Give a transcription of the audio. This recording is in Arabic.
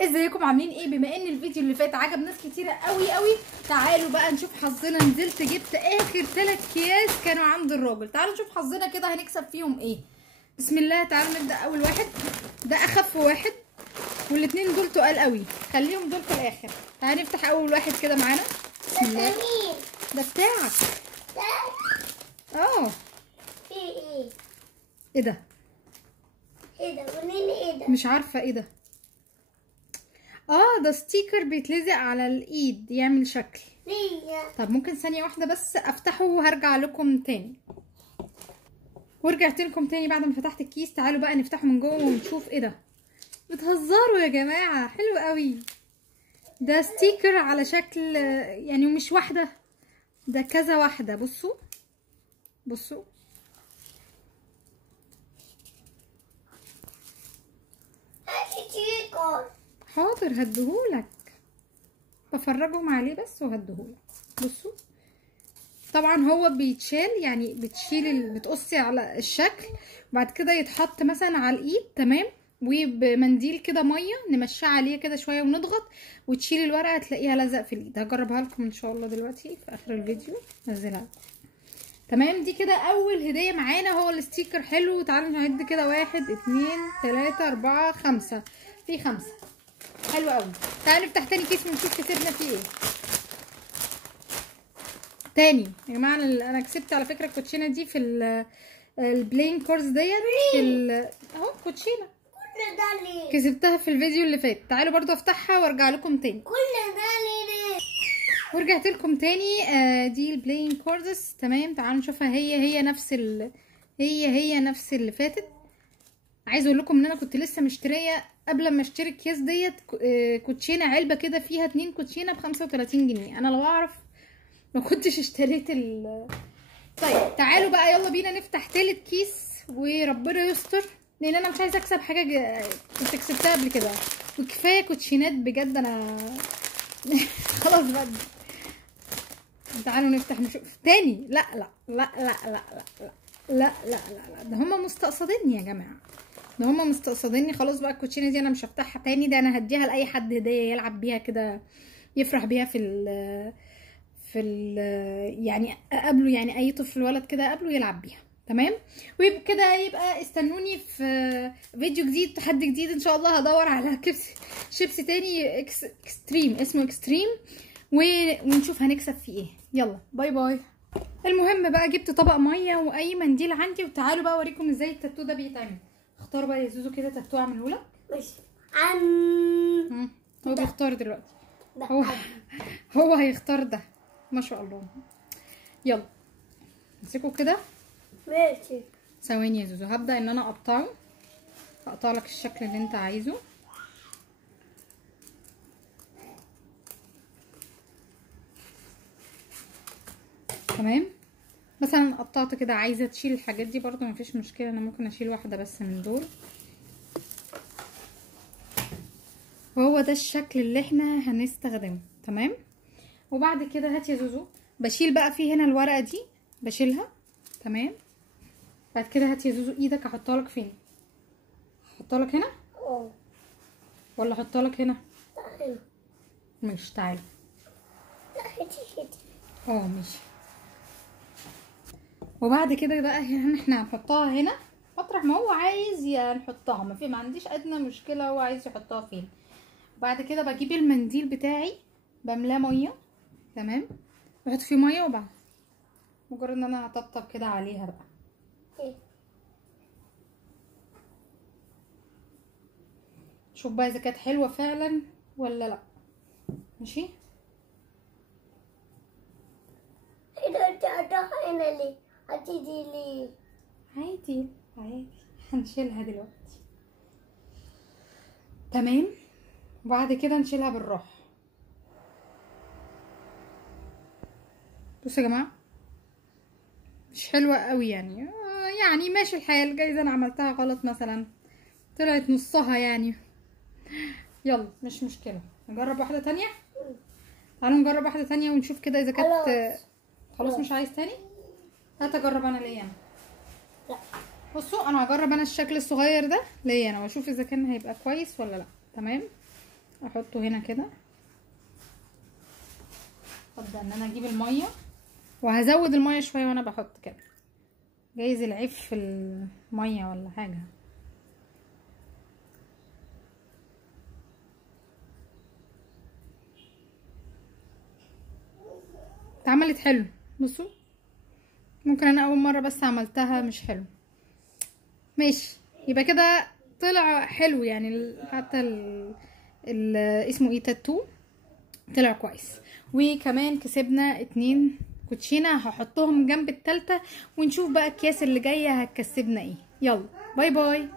ازيكم عاملين ايه؟ بما ان الفيديو اللي فات عجب ناس كتيره قوي، تعالوا بقى نشوف حظنا. نزلت جبت اخر 3 اكياس كانوا عند الراجل. تعالوا نشوف حظنا كده هنكسب فيهم ايه. بسم الله. تعالوا نبدا. اول واحد ده اخف واحد، والاتنين دول تقال قوي، خليهم دول في الاخر. تعالوا نفتح اول واحد كده معانا. بسم الله. ده بتاعك. اه في ايه؟ ايه ده؟ ايه ده؟ قوليلي ايه ده؟ مش عارفه ايه ده. ده ستيكر بيتلزق على الايد يعمل شكل. ليه؟ طب ممكن ثانية واحدة بس افتحه وهرجع لكم تاني. ورجعت لكم تاني بعد ما فتحت الكيس. تعالوا بقى نفتحه من جوه ونشوف ايه ده. بتهزروا يا جماعة؟ حلو قوي. ده ستيكر على شكل يعني مش واحدة، ده كذا واحدة. بصوا بصوا. هاتي ستيكر. حاضر هديهولك، بفرجهم عليه بس وهديهولك. بصوا طبعا هو بيتشال، يعني بتقصي على الشكل وبعد كده يتحط مثلا على الايد. تمام. وبمنديل كده ميه نمشيها عليه كده شويه ونضغط وتشيلي الورقه تلاقيها لزق في الايد. هجربها لكم ان شاء الله دلوقتي في اخر الفيديو نزلها لكم. تمام. دي كده اول هديه معانا، هو الستيكر حلو. تعالوا نعد كده 1 2 3 4 5. في 5. حلو قوي. تعالوا نفتح تاني كيس ونشوف كسبنا فيه ايه تاني. يا جماعه انا كسبت على فكره الكوتشينه دي في البلاين كورس ديت اهو كوتشينه كل ده ليه؟ كسبتها في الفيديو اللي فات. تعالوا برضو افتحها وارجع لكم تاني. كل ده ليه؟ ورجعت لكم تاني. دي البلاين كوردس. تمام. تعالوا نشوفها. هي نفس اللي فاتت. عايزه اقول لكم ان انا كنت لسه مشتريه قبل ما اشتري الكيس ديت كوتشينه علبه كده فيها 2 كوتشينه ب 35 جنيه. انا لو اعرف ما كنتش اشتريت طيب تعالوا بقى يلا بينا نفتح تالت كيس وربنا يستر، لان انا مش عايزه اكسب حاجه كنت كسبتها قبل كده. وكفايه كوتشينات بجد انا خلاص بقى. تعالوا نفتح نشوف تاني. لا لا لا لا لا لا لا لا لا لا، ده هما مستقصديني يا جماعه، ده هما مستقصديني. خلاص بقى الكوتشينه دي انا مش هفتحها تاني. ده انا هديها لاي حد هديه يلعب بيها كده، يفرح بيها في يعني اقابله، يعني اي طفل ولد كده اقابله يلعب بيها. تمام. وبكده يبقى استنوني في فيديو جديد، تحدي جديد ان شاء الله. هدور على شيبسي تاني اكستريم، اسمه اكستريم، ونشوف هنكسب فيه ايه. يلا باي باي. المهم بقى جبت طبق ميه واي منديل عندي، وتعالوا بقى اوريكم ازاي التاتو ده بيتعمل. اختار بقى يا زوزو كده تاتو اعمله لك. ماشي. هو بيختار دلوقتي. هو هيختار ده. ما شاء الله. يلا امسكوا كده. ماشي. ثواني يا زوزو. هبدأ ان انا اقطعه. هقطع لك الشكل اللي انت عايزه. تمام. مثلا قطعت كده، عايزه تشيل الحاجات دي برضو مفيش مشكله، انا ممكن اشيل واحده بس من دول. وهو ده الشكل اللي احنا هنستخدمه. تمام. وبعد كده هات يا زوزو. بشيل بقى في هنا الورقه دي، بشيلها. تمام. بعد كده هات يا زوزو ايدك. احطها لك فين؟ احطها لك هنا ولا احطها لك هنا؟ هنا. ماشي تعالى. لا هاتي. ماشي. وبعد كده بقى احنا هنحطها هنا مطرح ما هو عايز نحطها. ما عنديش ادنى مشكله هو عايز يحطها فين. وبعد كده بجيب المنديل بتاعي بملاه ميه. تمام. بحط فيه ميه وبعد مجرد ان انا هطبطب كده عليها بقى. شوف بقى اذا كانت حلوه فعلا ولا لا. ماشي. ايه ده؟ انت قطعها هنا ليه؟ هاتي دي ليه؟ عادي هنشيلها دلوقتي. تمام. وبعد كده نشيلها بالراحه. بصوا يا جماعه مش حلوه قوي يعني ماشي الحال. جايزه انا عملتها غلط مثلا، طلعت نصها يعني. يلا مش مشكله. نجرب واحده تانية. تعالوا نجرب واحده تانية ونشوف كده اذا كانت خلاص. مش عايز تاني؟ هات اجرب انا ليا انا. لا بصوا انا هجرب انا الشكل الصغير ده ليا انا واشوف اذا كان هيبقى كويس ولا لا. تمام. احطه هنا كده. ابدا ان انا اجيب الميه وهزود الميه شويه وانا بحط كده، جايز العيب في الميه ولا حاجه. اتعملت حلو، بصوا ممكن انا اول مره بس عملتها مش حلو. ماشي، يبقى كده طلع حلو يعني، حتى اسمه ايه تاتو طلع كويس. وكمان كسبنا 2 كوتشينه هحطهم جنب التالتة، ونشوف بقى الكيس اللي جايه هتكسبنا ايه. يلا باي باي.